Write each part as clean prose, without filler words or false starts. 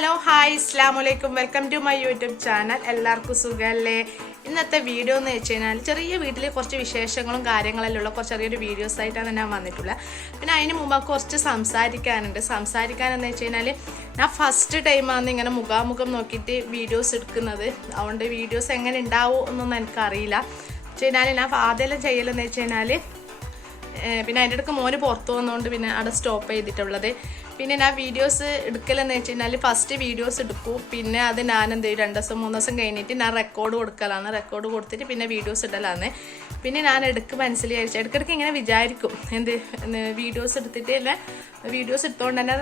Hello hi അസ്സലാമലൈക്കും welcome to my YouTube channel. എല്ലാവർക്കും സുഖമല്ലേ? ഇന്നത്തെ വീഡിയോ എന്ന് വെച്ച് കഴിഞ്ഞാൽ ചെറിയ വീട്ടിൽ കുറച്ച് വിശേഷങ്ങളും കാര്യങ്ങളെല്ലാം ഉള്ള കുറച്ച് ചെറിയൊരു വീഡിയോസ് ആയിട്ടാണ് ഞാൻ വന്നിട്ടുള്ളത്. പിന്നെ അതിന് മുമ്പ് കുറച്ച് സംസാരിക്കാനെന്ന് വെച്ച് കഴിഞ്ഞാൽ ഞാൻ ഫസ്റ്റ് ടൈമാണ് ഇങ്ങനെ മുഖാമുഖം നോക്കിയിട്ട് വീഡിയോസ് എടുക്കുന്നത്. അതുകൊണ്ട് വീഡിയോസ് എങ്ങനെ ഉണ്ടാവും എന്നൊന്നും എനിക്കറിയില്ല. വെച്ച് കഴിഞ്ഞാൽ ഞാൻ ആദ്യം ചെയ്യലെന്ന് വെച്ച് കഴിഞ്ഞാൽ പിന്നെ അതിൻ്റെ ഇടയ്ക്ക് മോന് പുറത്തു വന്നുകൊണ്ട് പിന്നെ അവിടെ സ്റ്റോപ്പ് ചെയ്തിട്ടുള്ളത്. പിന്നെ ഞാൻ വീഡിയോസ് എടുക്കലെന്ന് വെച്ച് കഴിഞ്ഞാൽ ഫസ്റ്റ് വീഡിയോസ് എടുക്കും, പിന്നെ അത് ഞാൻ എന്ത് ചെയ്യും 2 ദിവസം 3 ദിവസം കഴിഞ്ഞിട്ട് ഞാൻ റെക്കോർഡ് കൊടുത്തിട്ട് പിന്നെ വീഡിയോസ് ഇടലാണ്. പിന്നെ ഞാൻ ഇടയ്ക്കിടയ്ക്ക് ഇങ്ങനെ വിചാരിക്കും വീഡിയോസ് എടുത്തിട്ട് അല്ലേ വീഡിയോസ് എടുത്തുകൊണ്ട് തന്നെ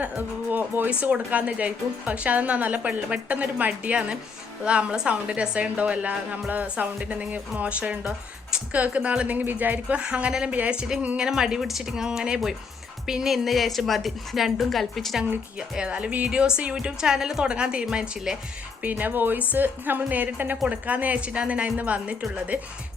വോയിസ് കൊടുക്കാമെന്ന് വിചാരിക്കും. പക്ഷെ അതെന്നാ നല്ല പെട്ടെന്നൊരു മടിയാണ്. അത് നമ്മളെ സൗണ്ട് രസമുണ്ടോ അല്ല നമ്മളെ സൗണ്ടിന് എന്തെങ്കിലും മോശമുണ്ടോ കേൾക്കുന്ന ആളെന്തെങ്കിലും വിചാരിക്കുക, അങ്ങനെയെല്ലാം വിചാരിച്ചിട്ട് ഇങ്ങനെ മടി പിടിച്ചിട്ട് അങ്ങനെ പോയി. പിന്നെ ഇന്ന് വിചാരിച്ച് മതി രണ്ടും കൽപ്പിച്ചിട്ട് അങ്ങ് ഏതായാലും വീഡിയോസ് യൂട്യൂബ് ചാനൽ തുടങ്ങാൻ തീരുമാനിച്ചില്ലേ, പിന്നെ വോയിസ് നമ്മൾ നേരിട്ട് തന്നെ കൊടുക്കാമെന്ന് വിചാരിച്ചിട്ടാണ് ഞാൻ ഇന്ന് വന്നിട്ടുള്ളത്.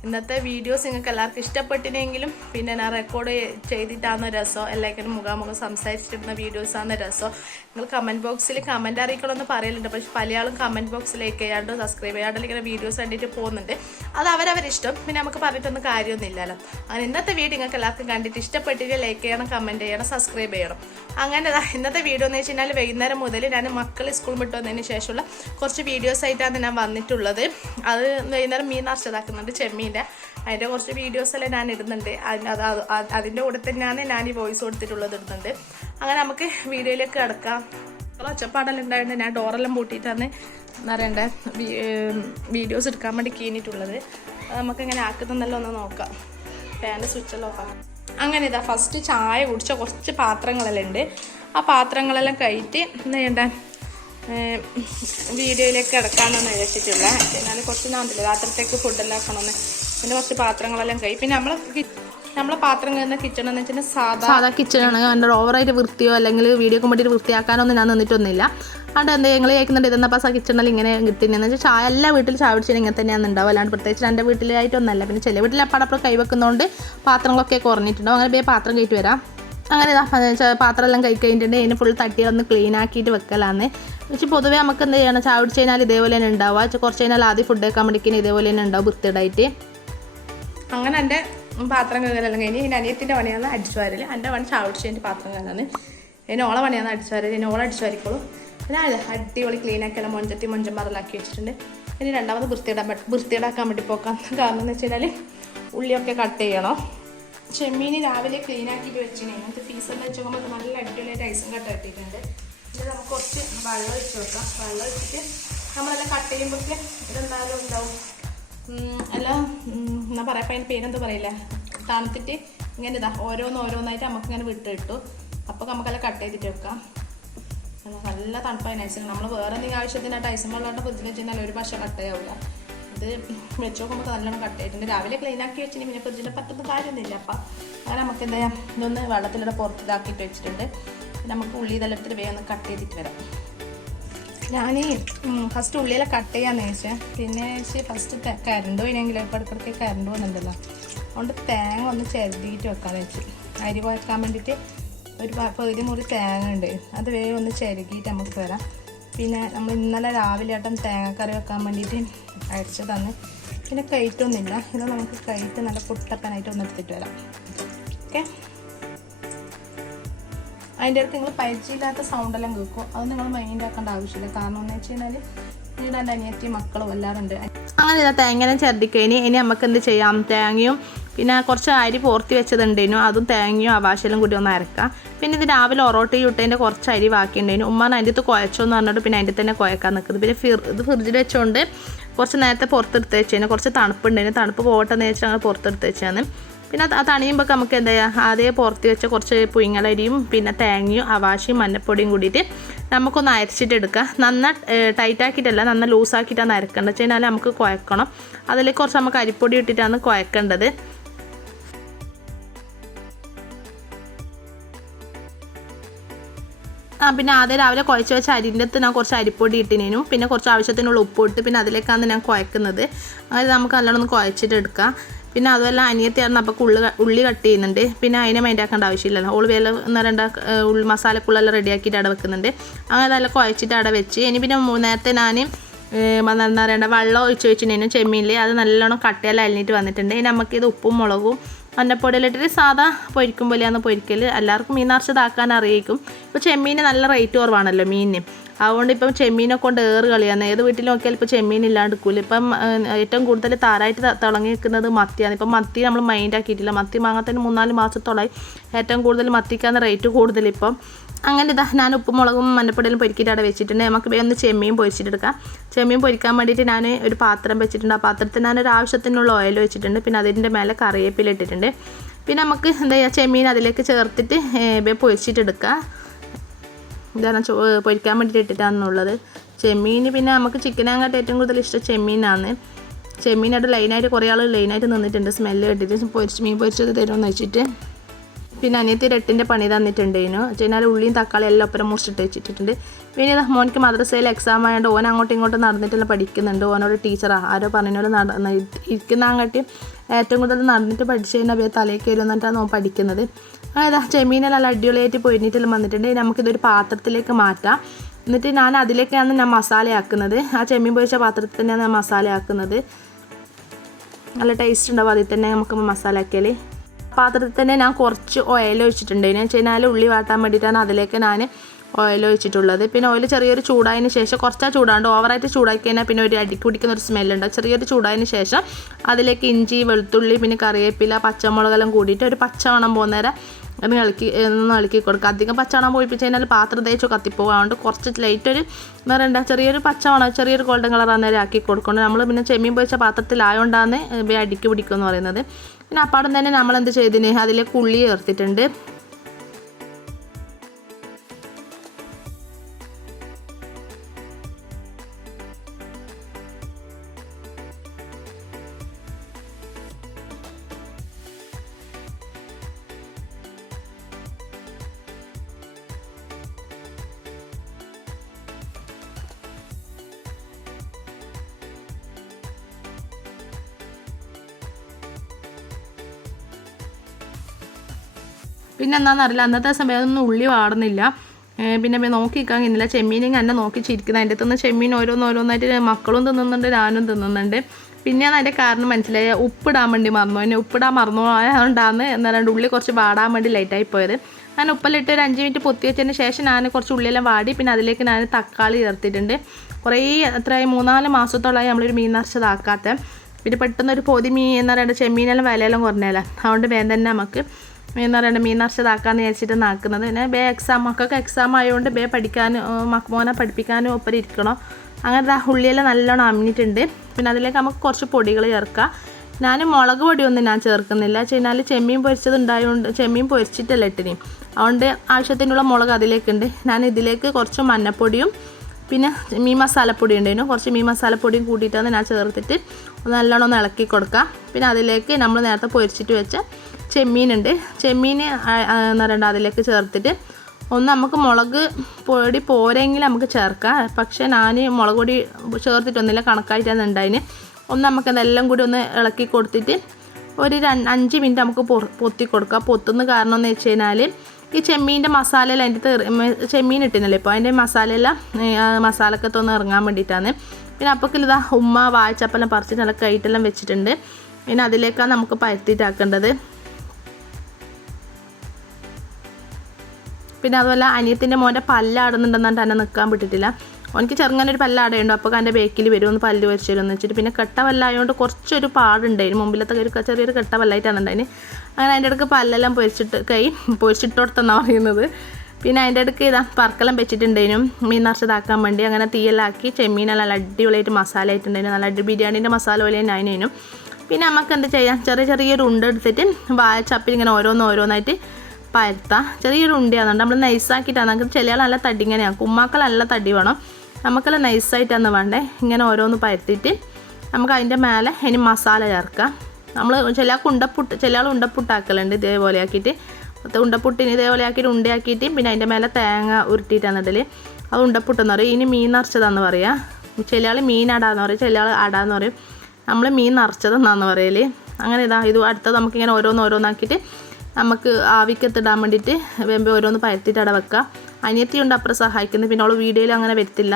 ഇന്നത്തെ വീഡിയോസ് നിങ്ങൾക്ക് എല്ലാവർക്കും ഇഷ്ടപ്പെട്ടിനെങ്കിലും പിന്നെ ഞാൻ റെക്കോർഡ് ചെയ്തിട്ടാണ് രസമോ അല്ലെങ്കിൽ മുഖാമുഖം സംസാരിച്ചിട്ടുള്ള വീഡിയോസാണ് രസമോ നിങ്ങൾ കമൻറ്റ് ബോക്സിൽ കമൻറ്റ് അറിയിക്കണമെന്ന് പറയലുണ്ട്. പക്ഷെ പല ആളും കമൻറ്റ് ബോക്സിൽ ലൈക്ക് ചെയ്യാണ്ടോ സബ്സ്ക്രൈബ് ചെയ്യാണ്ടോ ഇങ്ങനെ വീഡിയോസ് കണ്ടിട്ട് പോകുന്നുണ്ട്. അത് അവരവരിഷ്ടം, പിന്നെ നമുക്ക് പറഞ്ഞിട്ടൊന്നും കാര്യമൊന്നുമില്ലല്ലോ. അങ്ങനെ ഇന്നത്തെ വീഡിയോ നിങ്ങൾക്ക് എല്ലാവർക്കും കണ്ടിട്ട് ഇഷ്ടപ്പെട്ടിട്ട് ലൈക്ക് ചെയ്യണം, കമൻറ്റ് ചെയ്യണം, സബ്സ്ക്രൈബ് ചെയ്യണം. അങ്ങനെ ഇന്നത്തെ വീഡിയോ എന്ന് വെച്ച് കഴിഞ്ഞാൽ വൈകുന്നേരം മുതൽ ഞാൻ മക്കൾ സ്കൂൾ വിട്ട് വന്നതിന് ശേഷമുള്ള കുറച്ച് വീഡിയോസ് ആയിട്ടാണ് ഞാൻ വന്നിട്ടുള്ളത്. അത് വൈകുന്നേരം മീൻ അർച്ചതാക്കുന്നുണ്ട്, ചെമ്മീൻ്റെ അതിൻ്റെ കുറച്ച് വീഡിയോസ് എല്ലാം ഞാൻ ഇടുന്നുണ്ട്. അതിൻ്റെ കൂടെ തന്നെയാണ് ഞാൻ ഈ വോയിസ് കൊടുത്തിട്ടുള്ളത് ഇടുന്നുണ്ട്. അങ്ങനെ നമുക്ക് വീഡിയോയിലേക്ക് കിടക്കാം. ഒച്ചപ്പാടെല്ലാം ഉണ്ടായിട്ട് ഞാൻ ഡോറെല്ലാം പൂട്ടിയിട്ടാണ് പറയണ്ടേ വീഡിയോസ് എടുക്കാൻ വേണ്ടി കീഞ്ഞിട്ടുള്ളത്. അത് നമുക്കിങ്ങനെ ആക്കുന്നെല്ലാം ഒന്ന് നോക്കാം. ഫാൻ്റെ സ്വിച്ചെല്ലാം ഓഫാക്കാം. അങ്ങനെ ഇതാ ഫസ്റ്റ് ചായ കുടിച്ച കുറച്ച് പാത്രങ്ങളെല്ലാം ഉണ്ട്. ആ പാത്രങ്ങളെല്ലാം കഴിയിട്ട് എന്താ ചെയ്യണ്ടേ വീഡിയോയിലേക്ക് കിടക്കാമെന്ന് വിചാരിച്ചിട്ടുള്ള. എന്നാൽ കുറച്ച് നാട്ടില്ല രാത്രിത്തേക്ക് ഫുഡെല്ലാം ആക്കണമെന്ന്. പിന്നെ കുറച്ച് പാത്രങ്ങളെല്ലാം കഴി. പിന്നെ നമ്മളെ പാത്രം കഴിയുന്ന കിച്ചൺ എന്ന് വെച്ചാൽ സാധാ കിച്ചണാണ്. അതിൻ്റെ ഓവറായിട്ട് വൃത്തിയോ അല്ലെങ്കിൽ വീഡിയോക്ക് വേണ്ടിയിട്ട് വൃത്തിയാക്കാനൊന്നും ഞാൻ നിന്നിട്ടൊന്നുമില്ല. അതുകൊണ്ട് എന്താ ഞങ്ങൾ കേൾക്കുന്നുണ്ട് ഇതെന്നപ്പോൾ ആ കിച്ചണിൽ ഇങ്ങനെ കിട്ടുന്നതെന്ന് വെച്ചാൽ ചായ എല്ലാ വീട്ടിൽ ചായ പിടിച്ചാൽ ഇങ്ങനെ തന്നെയാണ് ഉണ്ടാവും. അല്ലാണ്ട് പ്രത്യേകിച്ച് എൻ്റെ വീട്ടിലായിട്ടൊന്നുമല്ല. പിന്നെ ചില വീട്ടിൽ അപ്പാടപ്പം കൈവെക്കുന്നതുകൊണ്ട് പാത്രങ്ങളൊക്കെ കുറഞ്ഞിട്ടുണ്ടാവും. അങ്ങനെ പാത്രം കയറ്റി വരാം. അങ്ങനെ പാത്രമെല്ലാം കൈ കഴിഞ്ഞിട്ടുണ്ട്. അതിന് ഫുൾ തട്ടിയൊന്ന് ക്ലീൻ ആക്കിയിട്ട് വെക്കലാന്ന് വെച്ച് പൊതുവേ നമുക്ക് എന്ത് ചെയ്യണം ചായ പിടിച്ച് കഴിഞ്ഞാൽ ഇതേപോലെ തന്നെ ഉണ്ടാവുക. കുറച്ച് കഴിഞ്ഞാൽ ആദ്യം ഫുഡ് വെക്കാൻ വേണ്ടിക്കുന്ന ഇതേപോലെ തന്നെ ഉണ്ടാവും വൃത്തിയിടായിട്ട്. അങ്ങനെ എൻ്റെ പാത്രം കഴുകലെല്ലാം കഴിഞ്ഞ് ഇനി അനിയത്തിൻ്റെ പണിയാണ് അടിച്ചുവാരൽ. എൻ്റെ പണി ചായ പിടിച്ച് കഴിഞ്ഞിട്ട് പാത്രം കഴുകാന്ന്. ഇനി ഓളെ പണിയാണ് അടിച്ചുവാരൽ. ഇനി ഓളെ അടിച്ചുവാരിക്കോളും. ഞാൻ അടിപൊളി ക്ലീൻ ആക്കിയാലും മൊഞ്ചം പറലാക്കി വെച്ചിട്ടുണ്ട്. ഇനി രണ്ടാമത് വൃത്തിയിടാക്കാൻ വേണ്ടി പോക്കാം. കാരണം എന്ന് വെച്ച് കഴിഞ്ഞാൽ ഉള്ളിയൊക്കെ കട്ട് ചെയ്യണം. ചെമ്മീൻ രാവിലെ ക്ലീൻ ആക്കിയിട്ട് വെച്ചിട്ടുണ്ട്. ഇങ്ങനത്തെ പീസെല്ലാം വെച്ച് നോക്കുമ്പോൾ നല്ല അടിപൊളിയായിട്ട് ഐസും കട്ട് ഇട്ടിട്ടുണ്ട്. ഇത് നമുക്ക് കുറച്ച് വെള്ളം ഒഴിച്ച് വെക്കാം. വെള്ളം ഒഴിച്ചിട്ട് നമ്മളെല്ലാം കട്ട് ചെയ്യുമ്പോഴേക്ക് ഇതെന്തായാലും ഉണ്ടാവും എല്ലാം എന്നാ പറയാം. അപ്പം അതിന് പേരെന്താ പറയില്ല തണുത്തിട്ട് ഇങ്ങനെ ഇതാ ഓരോന്നായിട്ട് നമുക്കിങ്ങനെ വിട്ട് അപ്പോൾ നമുക്കെല്ലാം കട്ട് ചെയ്തിട്ട് വെക്കാം. നല്ല തണുപ്പായ ഐസ്. നമ്മൾ വേറെ എന്തെങ്കിലും ആവശ്യത്തിനായിട്ട് ഐസും വെള്ളമായിട്ട് ഫ്രിഡ്ജിൽ വെച്ച് കഴിഞ്ഞാൽ ഒരു പക്ഷേ കട്ടയാവില്ല. ഇത് വെച്ച് നോക്കുമ്പോൾ നല്ലോണം കട്ട് ചെയ്തിട്ടുണ്ട്. രാവിലെ ക്ലീൻ ആക്കി വെച്ചിട്ട് പിന്നെ ഫ്രിഡ്ജിൽ പറ്റുന്ന കാര്യമൊന്നുമില്ല. അപ്പം അങ്ങനെ നമുക്ക് എന്താ ഇതൊന്ന് വെള്ളത്തിലൂടെ പുറത്തിതാക്കിയിട്ട് വെച്ചിട്ടുണ്ട്. നമുക്ക് ഉള്ളി ഇതെല്ലാം എടുത്തിട്ട് വേഗം ഒന്ന് കട്ട് ചെയ്തിട്ട് വരാം. ഞാൻ ഫസ്റ്റ് ഉള്ളിയെല്ലാം കട്ട് ചെയ്യാമെന്ന് വെച്ചാൽ പിന്നെ ഫസ്റ്റ് കരണ്ട് പോയിനെങ്കിലും ഇപ്പോൾ ഇടയ്ക്കിടയ്ക്ക് കരണ്ട് പോകുന്നുണ്ടല്ലോ. അതുകൊണ്ട് തേങ്ങ ഒന്ന് ചെരുതിയിട്ട് വെക്കാമെന്ന് വെച്ച് അരി കുഴക്കാൻ വേണ്ടിയിട്ട് ഒരു പകുതി മുറി തേങ്ങ ഉണ്ട്. അത് വേഗം ഒന്ന് ചെരുകിയിട്ട് നമുക്ക് വരാം. പിന്നെ നമ്മൾ ഇന്നലെ രാവിലെ ആട്ടം തേങ്ങക്കറി വെക്കാൻ വേണ്ടിയിട്ട് അരച്ചതാണ്. പിന്നെ കയറ്റൊന്നുമില്ല. ഇത് നമുക്ക് കയറ്റ് നല്ല പുട്ടപ്പനായിട്ട് ഒന്ന് എടുത്തിട്ട് വരാം. ഓക്കെ. അതിൻ്റെ അടുത്ത് നിങ്ങൾ പരിചയമില്ലാത്ത സൗണ്ടെല്ലാം കേൾക്കും. അത് നിങ്ങൾ മൈൻഡ് ആക്കേണ്ട ആവശ്യമില്ല. കാരണം എന്ന് വെച്ച് കഴിഞ്ഞാൽ നിങ്ങളുടെ എൻ്റെ അനിയത്തി മക്കളും എല്ലാവരും ഉണ്ട്. അങ്ങനെ തേങ്ങനെ ചെറുതിക്കഴിഞ്ഞ് ഇനി നമുക്ക് എന്ത് ചെയ്യാം, തേങ്ങയും പിന്നെ കുറച്ച് അരി പോർത്തി വെച്ചതുണ്ടേനു അതും തേങ്ങയും അവാശലും കൂടി ഒന്ന് അരക്കാം. പിന്നെ ഇത് രാവിലെ ഒറോട്ടി ചുട്ടതിൻ്റെ കുറച്ച് അരി ബാക്കിയുണ്ടേനു. ഉമ്മാൻ അതിൻ്റെ അടുത്ത് കുഴച്ചോന്ന് പറഞ്ഞിട്ട് പിന്നെ അതിൻ്റെ തന്നെ കുഴക്കാൻ നിൽക്കുന്നത്. പിന്നെ ഇത് ഫ്രിഡ്ജിൽ വെച്ചുകൊണ്ട് കുറച്ച് നേരത്തെ പുറത്തെടുത്ത് വെച്ചതിന് കുറച്ച് തണുപ്പുണ്ടായിരുന്നു. തണുപ്പ് പോട്ടെന്ന് വെച്ചിട്ട് അങ്ങനെ പുറത്തെടുത്ത് വെച്ചാണ്. പിന്നെ ആ തണിയുമ്പോൾ നമുക്ക് എന്താ ചെയ്യുക, ആദ്യം പുറത്ത് വെച്ച കുറച്ച് പുയിങ്ങലരിയും പിന്നെ തേങ്ങയും അവാശയും മഞ്ഞപ്പൊടിയും കൂടിയിട്ട് നമുക്കൊന്ന് അരച്ചിട്ടെടുക്കുക. ടൈറ്റാക്കിയിട്ടല്ല നന്ന ലൂസാക്കിയിട്ടാണ് അരക്കേണ്ടത്. വെച്ച് കഴിഞ്ഞാൽ നമുക്ക് കുഴക്കണം. അതിലേക്ക് കുറച്ച് നമുക്ക് അരിപ്പൊടി ഇട്ടിട്ടാണ് കുഴക്കേണ്ടത്. പിന്നെ ആദ്യം രാവിലെ കുഴച്ച് വെച്ച അരിൻ്റെ അകത്ത് ഞാൻ കുറച്ച് അരിപ്പൊടി ഇട്ടിനേനും പിന്നെ കുറച്ച് ആവശ്യത്തിനുള്ള ഉപ്പ് ഇട്ട് പിന്നെ അതിലേക്കാണ് ഞാൻ കുഴക്കുന്നത്. അത് നമുക്ക് നല്ലോണം ഒന്ന് കുഴച്ചിട്ട് എടുക്കാം. പിന്നെ അതുമല്ല അനിയത്തിയായിരുന്നു അപ്പോൾ ഉള്ളി കട്ട് ചെയ്യുന്നുണ്ട്. പിന്നെ അതിനെ മൈൻഡാക്കേണ്ട ആവശ്യമില്ലല്ലോ. ഓൾ വേല എന്താ മസാലക്കുള്ളെല്ലാം റെഡിയാക്കിയിട്ട് അവിടെ വെക്കുന്നുണ്ട്. അങ്ങനെ നല്ല കുഴച്ചിട്ട് അവിടെ വെച്ച് ഇനി പിന്നെ നേരത്തെ ഞാൻ എന്താ പറയണ്ട വെള്ളം ഒഴിച്ച് വെച്ചിട്ടുണ്ടെങ്കിലും ചെമ്മീനിൽ അത് നല്ലോണം കട്ടയെല്ലാം അലിഞ്ഞിട്ട് വന്നിട്ടുണ്ട്. ഇനി നമുക്കിത് ഉപ്പും മുളകും മഞ്ഞപ്പൊടിയിലിട്ടിട്ട് സാധാ പൊരിക്കും പോലെയാണ് പൊരിക്കൽ. എല്ലാവർക്കും മീൻ നിറച്ചതാക്കാൻ അറിയിക്കും. ഇപ്പോൾ ചെമ്മീന് നല്ല റേറ്റ് കുറവാണല്ലോ മീനിന്. അതുകൊണ്ട് ഇപ്പം ചെമ്മീനെ കൊണ്ട് ഏറ് കളിയാണ്. ഏത് വീട്ടിൽ നോക്കിയാലും ഇപ്പോൾ ചെമ്മീൻ ഇല്ലാണ്ടിരിക്കില്ല. ഇപ്പം ഏറ്റവും കൂടുതൽ താരായിട്ട് തിളങ്ങി നിൽക്കുന്നത് മത്തിയാണ്. ഇപ്പം മത്തി നമ്മൾ മൈൻഡ് ആക്കിയിട്ടില്ല. മത്തി വാങ്ങാത്തതിന് 3-4 മാസത്തോളമായി. ഏറ്റവും കൂടുതൽ മത്തിക്കാണ് റേറ്റ് കൂടുതൽ ഇപ്പം. അങ്ങനെ ഇതാ ഞാൻ ഉപ്പും മുളകും മഞ്ഞപ്പൊടിയിലും പൊരിക്കിയിട്ട് അവിടെ വെച്ചിട്ടുണ്ട്. നമുക്ക് ഒന്ന് ചെമ്മീൻ പൊരിച്ചിട്ടെടുക്കാം. ചെമ്മീൻ പൊരിക്കാൻ വേണ്ടിയിട്ട് ഞാൻ ഒരു പാത്രം വെച്ചിട്ടുണ്ട്. ആ പാത്രത്തിൽ ഞാനൊരു ആവശ്യത്തിനുള്ള ഓയിൽ വെച്ചിട്ടുണ്ട്. പിന്നെ അതിൻ്റെ മേലെ കറിവേപ്പില ഇട്ടിട്ടുണ്ട്. പിന്നെ നമുക്ക് എന്താ ചെയ്യുക, ചെമ്മീൻ അതിലേക്ക് ചേർത്തിട്ട് പൊരിച്ചിട്ടെടുക്കുക. ഇതാണ് പൊരിക്കാൻ വേണ്ടിയിട്ട് ഇട്ടിട്ടാണെന്നുള്ളത്. ചെമ്മീൻ പിന്നെ നമുക്ക് ചിക്കനങ്ങാട്ട് ഏറ്റവും കൂടുതൽ ഇഷ്ടം ചെമ്മീനാണ്. ചെമ്മീനായിട്ട് ലൈനായിട്ട് കുറേ ആൾ ലൈനായിട്ട് നിന്നിട്ടുണ്ട് സ്മെല്ല് കേട്ടിട്ട്. മീൻ പൊരിച്ചത് തരുമെന്ന് വെച്ചിട്ട്. പിന്നെ അനിയത്തി 8ൻ്റെ പണി തന്നിട്ടുണ്ടേനു. വെച്ചാൽ ഉള്ളിയും തക്കാളി എല്ലാം ഒപ്പരം മുറിച്ചിട്ട് വെച്ചിട്ടുണ്ട്. പിന്നെ മോനിക്ക് മദ്രസയിൽ എക്സാം ആയതുകൊണ്ട് ഓൻ അങ്ങോട്ടും ഇങ്ങോട്ടും നടന്നിട്ടെല്ലാം പഠിക്കുന്നുണ്ട്. ഓനോട് ടീച്ചറാണ് ആരോ പറഞ്ഞ ഇരിക്കുന്ന അങ്ങോട്ട് ഏറ്റവും കൂടുതൽ നടന്നിട്ട് പഠിച്ചു കഴിഞ്ഞാൽ തലയിൽ കയറി എന്നിട്ടാണ് ഓൻ പഠിക്കുന്നത്. അതായത് ചെമ്മീനെല്ലാം നല്ല അടിപൊളിയായിട്ട് പൊരിഞ്ഞിട്ടെല്ലാം വന്നിട്ടുണ്ട്. നമുക്കിതൊരു പാത്രത്തിലേക്ക് മാറ്റാം. എന്നിട്ട് ഞാൻ അതിലേക്കാണ് ഞാൻ മസാലയാക്കുന്നത്. ആ ചെമ്മീൻ പൊരിച്ച പാത്രത്തിൽ തന്നെയാണ് ഞാൻ മസാലയാക്കുന്നത്. നല്ല ടേസ്റ്റ് ഉണ്ടാവും അതിൽ തന്നെ നമുക്ക് മസാല ആക്കിയാൽ. പാത്രത്തിൽ തന്നെ ഞാൻ കുറച്ച് ഓയിൽ ഒഴിച്ചിട്ടുണ്ട്. എന്ന് വെച്ച് കഴിഞ്ഞാൽ ഉള്ളി വാട്ടാൻ വേണ്ടിയിട്ടാണ് അതിലേക്ക് ഞാൻ ഓയിൽ ഒഴിച്ചിട്ടുള്ളത്. പിന്നെ ഓയിൽ ചെറിയൊരു ചൂടായതിന് ശേഷം കുറച്ചാ ചൂടാണ്ട് ഓവറായിട്ട് ചൂടാക്കി കഴിഞ്ഞാൽ പിന്നെ ഒരു അടിക്ക് പിടിക്കുന്ന ഒരു സ്മെല്ലുണ്ട്. ചെറിയൊരു ചൂടായതിന് ശേഷം അതിലേക്ക് ഇഞ്ചി വെളുത്തുള്ളി പിന്നെ കറിവേപ്പില പച്ചമുളകെല്ലാം കൂടിയിട്ട് ഒരു പച്ചമണം പോകുന്നേരം ഒന്ന് ഇളക്കി കൊടുക്കുക. അധികം പച്ചമണം പോയിപ്പിച്ച് കഴിഞ്ഞാൽ പാത്രം തേച്ചോ കത്തിപ്പോകും. അതുകൊണ്ട് കുറച്ച് ലൈറ്റ് ഒരു എന്താ പറയണ്ട ചെറിയൊരു പച്ചമണം ചെറിയൊരു ഗോൾഡൻ കളർ അന്നേരം ആക്കി കൊടുക്കണം. നമ്മൾ പിന്നെ ചെമ്മീൻ പൊരിച്ച പാത്രത്തിലായതുകൊണ്ടാണ് അടിക്ക് പിടിക്കുമെന്ന് പറയുന്നത്. പിന്നെ അപ്പാടം തന്നെ നമ്മളെന്ത് ചെയ്തിന് അതിലേക്ക് ഉള്ളി ചേർത്തിട്ടുണ്ട്. പിന്നെ എന്താണെന്നറിയില്ല അന്നത്തെ സമയത്തൊന്നും ഉള്ളി വാടുന്നില്ല. പിന്നെ നോക്കിക്കാൻ ഇന്നില്ല ചെമ്മീനും എന്നെ നോക്കി ചിരിക്കുന്നത്. അതിൻ്റെ അടുത്തുനിന്ന് ചെമ്മീൻ ഓരോന്നായിട്ട് മക്കളും തിന്നുന്നുണ്ട് ഞാനും തിന്നുന്നുണ്ട്. പിന്നെയാണ് അതിൻ്റെ കാരണം മനസ്സിലായ ഉപ്പിടാൻ വേണ്ടി മറന്നു. അതിന് ഉപ്പിടാൻ മറന്നു അതുകൊണ്ടാണ് എന്താ പറയുക ഉള്ളി കുറച്ച് വാടാൻ വേണ്ടി ലേറ്റായി പോയത്. ഞാൻ ഉപ്പെല്ലാം ഒരു 5 മിനിറ്റ് പൊത്തി വെച്ചതിന് ശേഷം ഞാൻ കുറച്ച് ഉള്ളിയെല്ലാം വാടി പിന്നെ അതിലേക്ക് ഞാൻ തക്കാളി ചേർത്തിട്ടുണ്ട്. കുറേ എത്രയായി 3-4 മാസത്തോളമായി നമ്മളൊരു മീൻ നിറച്ചതാക്കാത്ത. പിന്നെ പെട്ടെന്നൊരു പൊതി മീൻ എന്ന് പറയുന്നത് ചെമ്മീനെല്ലാം വിലയെല്ലാം കുറഞ്ഞല്ല. അതുകൊണ്ട് വേഗം തന്നെ നമുക്ക് എന്താ പറയുക മീൻ നിറച്ചതാക്കാമെന്ന് വിചാരിച്ചിട്ട് നാക്കുന്നത്. പിന്നെ മക്കൾക്ക് എക്സാം ആയതുകൊണ്ട് പഠിക്കാനും മോനെ പഠിപ്പിക്കാനും ഒപ്പം ഇരിക്കണം. അങ്ങനെ ഉള്ളിയെല്ലാം നല്ലോണം അമ്മിഞ്ഞിട്ടുണ്ട്. പിന്നെ അതിലേക്ക് നമുക്ക് കുറച്ച് പൊടികൾ ചേർക്കാം. ഞാൻ മുളക് പൊടിയൊന്നും ഞാൻ ചേർക്കുന്നില്ല. വെച്ച് കഴിഞ്ഞാൽ ചെമ്മീൻ പൊരിച്ചത് ഉണ്ടായതുകൊണ്ട് ചെമ്മീൻ പൊരിച്ചിട്ടല്ല ഇട്ടിനി. അതുകൊണ്ട് ആവശ്യത്തിനുള്ള മുളക് അതിലേക്കുണ്ട്. ഞാൻ ഇതിലേക്ക് കുറച്ച് മഞ്ഞപ്പൊടിയും പിന്നെ മീൻ മസാലപ്പൊടി ഉണ്ടായിരുന്നു. കുറച്ച് മീൻ മസാലപ്പൊടിയും കൂട്ടിയിട്ടാണ് ഞാൻ ചേർത്തിട്ട് നല്ലോണം ഒന്ന് ഇളക്കി കൊടുക്കുക. പിന്നെ അതിലേക്ക് നമ്മൾ നേരത്തെ പൊരിച്ചിട്ട് വെച്ച ചെമ്മീനുണ്ട്. ചെമ്മീൻ എന്ന് പറയുന്നത് അതിലേക്ക് ചേർത്തിട്ട് ഒന്ന് നമുക്ക് മുളക് പൊടി പോരെങ്കിൽ നമുക്ക് ചേർക്കാം. പക്ഷേ ഞാൻ മുളക് പൊടി ചേർത്തിട്ടൊന്നുമില്ല കണക്കായിട്ടാണ് ഉണ്ടായിന്. ഒന്ന് നമുക്കതെല്ലാം കൂടി ഒന്ന് ഇളക്കി കൊടുത്തിട്ട് ഒരു 5 മിനിറ്റ് നമുക്ക് പൊത്തി കൊടുക്കാം. പൊത്തുന്ന കാരണം എന്ന് വെച്ച് കഴിഞ്ഞാൽ ഈ ചെമ്മീൻ്റെ മസാലയെല്ലാം അതിൻ്റെ ചെമ്മീൻ ഇട്ടിരുന്നല്ലോ ഇപ്പോൾ അതിൻ്റെ മസാലയെല്ലാം മസാലക്കത്തൊന്ന് ഇറങ്ങാൻ വേണ്ടിയിട്ടാണ്. പിന്നെ അപ്പോഴേക്കിതാ ഉമ്മ വാഴച്ചപ്പെല്ലാം പറിച്ച് നല്ല കൈറ്റെല്ലാം വെച്ചിട്ടുണ്ട്. പിന്നെ അതിലേക്കാണ് നമുക്ക് പരത്തിയിട്ടാക്കേണ്ടത്. പിന്നെ അതുപോലെ അനിയത്തിൻ്റെ മോൻ്റെ പല്ലാടുന്നുണ്ടെന്നിട്ട് എന്നെ നിൽക്കാൻ വിട്ടിട്ടില്ല. എനിക്ക് ചെറുങ്ങനൊരു പല്ലാടയുണ്ടോ അപ്പോൾ എൻ്റെ ബേക്കിൽ വരും ഒന്ന് പല്ല് വരച്ച് തരുമെന്ന് വെച്ചിട്ട്. പിന്നെ കെട്ട പല്ലായതുകൊണ്ട് കുറച്ചൊരു പാടുണ്ടായിരുന്നു. മുമ്പിലത്തെ ഒരു ചെറിയൊരു കെട്ട പല്ലായിട്ടാണ് ഉണ്ടായിന്. അങ്ങനെ അതിൻ്റെ ഇടയ്ക്ക് പല്ലെല്ലാം പൊരിച്ചിട്ട് കൊടുത്തെന്നാണ് പറയുന്നത്. പിന്നെ അതിൻ്റെ ഇടയ്ക്ക് ഇതാ പറക്കെല്ലാം വെച്ചിട്ടുണ്ടായിരുന്നു മീൻ നിറച്ചതാക്കാൻ വേണ്ടി. അങ്ങനെ തീയെല്ലാം ആക്കി ചെമ്മീനെല്ലാം നല്ല അടിപൊളിയായിട്ട് മസാല ആയിട്ടുണ്ടായിരുന്നു. നല്ല ബിരിയാണീൻ്റെ മസാല പോലെ തന്നെ അതിനു. പിന്നെ നമുക്ക് എന്ത് ചെയ്യാം ചെറിയൊരു ഉണ്ട എടുത്തിട്ട് വാഴച്ചപ്പിൽ ഇങ്ങനെ ഓരോന്നായിട്ട് പരത്താം. ചെറിയൊരു ഉണ്ടയാണ് നമ്മൾ നൈസാക്കിയിട്ടാണ്. നമുക്ക് ചില നല്ല തടി ഇങ്ങനെയാണ്. ഉമ്മാക്കൾ നല്ല തടി വേണം. നമുക്കെല്ലാം നൈസായിട്ടാണ് വേണ്ടേ. ഇങ്ങനെ ഓരോന്ന് പരത്തിയിട്ട് നമുക്ക് അതിൻ്റെ മേലെ ഇനി മസാല ചേർക്കാം. നമ്മൾ ചില ആൾ ഉണ്ടപ്പുട്ടാക്കലുണ്ട് ഇതേപോലെ ആക്കിയിട്ട് ഉണ്ടപ്പുട്ടിന് ഇതേപോലെ ആക്കിയിട്ട് ഉണ്ടയാക്കിയിട്ട് പിന്നെ അതിൻ്റെ മേലെ തേങ്ങ ഉരുട്ടിയിട്ടാണ് ഇടൽ. അത് ഉണ്ടപ്പുട്ടെന്ന് പറയും. ഇനി മീൻ നിറച്ചതാന്ന് പറയാം. ചില ആൾ മീൻ അടാന്ന് പറയും, ചില ആൾ അടാന്ന് പറയും. നമ്മൾ മീൻ നിറച്ചതെന്നാന്ന് പറയൽ. അങ്ങനെ ഇത് അടുത്തത് നമുക്കിങ്ങനെ ഓരോന്നാക്കിയിട്ട് നമുക്ക് ആവിക്കത്തിടാൻ വേണ്ടിയിട്ട് വേമ്പ് ഓരോന്ന് പരത്തിയിട്ട് അവിടെ വെക്കുക. അനിയത്തിയുണ്ട് അപ്പുറം സഹായിക്കുന്നത്. പിന്നെ അവൾ വീഡിയോയിൽ അങ്ങനെ വരത്തില്ല,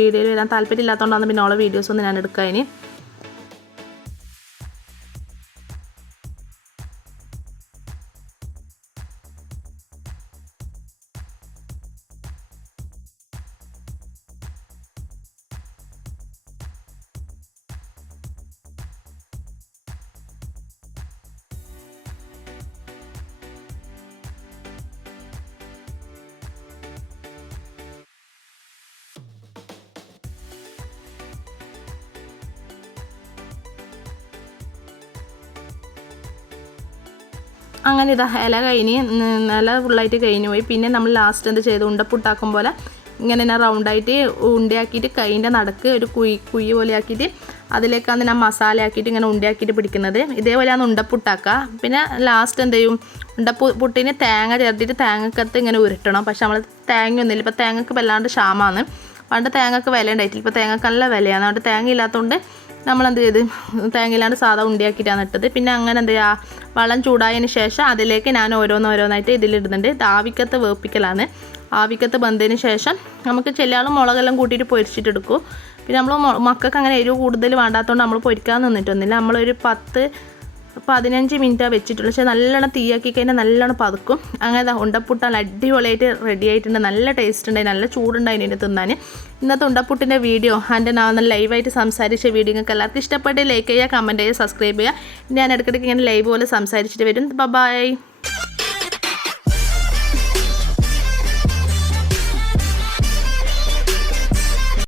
വീഡിയോയിൽ വരാൻ താല്പര്യമില്ലാത്തതുകൊണ്ടാണ് പിന്നെ അവളെ വീഡിയോസൊന്നും ഞാൻ എടുക്കുക. ഇനി അങ്ങനെ ഇല ഇല ഫുള്ളായിട്ട് കഴിഞ്ഞു പോയി. പിന്നെ നമ്മൾ ലാസ്റ്റ് എന്ത് ചെയ്തു, ഉണ്ടപ്പുട്ടാക്കും പോലെ ഇങ്ങനെ റൗണ്ടായിട്ട് ഉണ്ടയാക്കിയിട്ട് കൈൻ്റെ നടുക്ക് ഒരു കുഴി പോലെ ആക്കിയിട്ട് അതിലേക്കാണ് ഞാൻ മസാല ആക്കിയിട്ട് ഇങ്ങനെ ഉണ്ടയാക്കിയിട്ട് പിടിക്കുന്നത്. ഇതേപോലെയാണ് ഉണ്ടപ്പുട്ടാക്കുക. പിന്നെ ലാസ്റ്റ് എന്ത് ചെയ്യും, പുട്ടിന് തേങ്ങ ചേർത്തിട്ട് തേങ്ങക്കകത്ത് ഇങ്ങനെ ഉരുട്ടണം. പക്ഷെ നമ്മൾ തേങ്ങയൊന്നുമില്ല, ഇപ്പോൾ തേങ്ങക്ക് വല്ലാണ്ട് ക്ഷാമമാണ്. പണ്ട് തേങ്ങക്ക് വില ഉണ്ടായിട്ടില്ല, ഇപ്പോൾ തേങ്ങക്ക് നല്ല വിലയാണ്. അതുകൊണ്ട് തേങ്ങ ഇല്ലാത്തതുകൊണ്ട് നമ്മളെന്ത് ചെയ്ത് തേങ്ങയില്ലാണ്ട് സാധാ ഉണ്ടിയാക്കിയിട്ടാണ് ഇട്ടത്. പിന്നെ അങ്ങനെ എന്ത് ചെയ്യുക, വെള്ളം ചൂടായതിന് ശേഷം അതിലേക്ക് ഞാൻ ഓരോന്നായിട്ട് ഇതിലിടുന്നുണ്ട്. ഇത് ആവിക്കത്ത് വേപ്പിക്കലാണ്. ആവിക്കത്ത് വെന്തതിന് ശേഷം നമുക്ക് ചില ആൾ മുളകെല്ലാം കൂട്ടിയിട്ട് പൊരിച്ചിട്ടെടുക്കും. പിന്നെ നമ്മൾ മക്കൾക്ക് അങ്ങനെ എരിവ് കൂടുതൽ വേണ്ടാത്തതുകൊണ്ട് നമ്മൾ പൊരിക്കാൻ നിന്നിട്ടൊന്നുമില്ല. നമ്മളൊരു 10-15 മിനിറ്റാണ് വെച്ചിട്ടുള്ളൂ. പക്ഷേ നല്ലോണം തീയാക്കി കഴിഞ്ഞാൽ നല്ലോണം പതുക്കും. അങ്ങനെ ഉണ്ടപ്പുട്ടാൽ അടിപൊളിയായിട്ട് റെഡി ആയിട്ടുണ്ട്. നല്ല ടേസ്റ്റ് ഉണ്ടായി, നല്ല ചൂടുണ്ടായി ഇതിന് തിന്നാൻ. ഇന്നത്തെ ഉണ്ടപ്പുട്ടിൻ്റെ വീഡിയോ എൻ്റെ ഞാൻ ലൈവായിട്ട് സംസാരിച്ച വീഡിയോ നിങ്ങൾക്ക് എല്ലാവർക്കും ഇഷ്ടപ്പെട്ട് ലൈക്ക് ചെയ്യുക, കമൻറ്റ് ചെയ്യുക, സബ്സ്ക്രൈബ് ചെയ്യുക. ഞാൻ ഇടയ്ക്കിടയ്ക്ക് ഇങ്ങനെ ലൈവ് പോലെ സംസാരിച്ചിട്ട് വരും. ബൈ.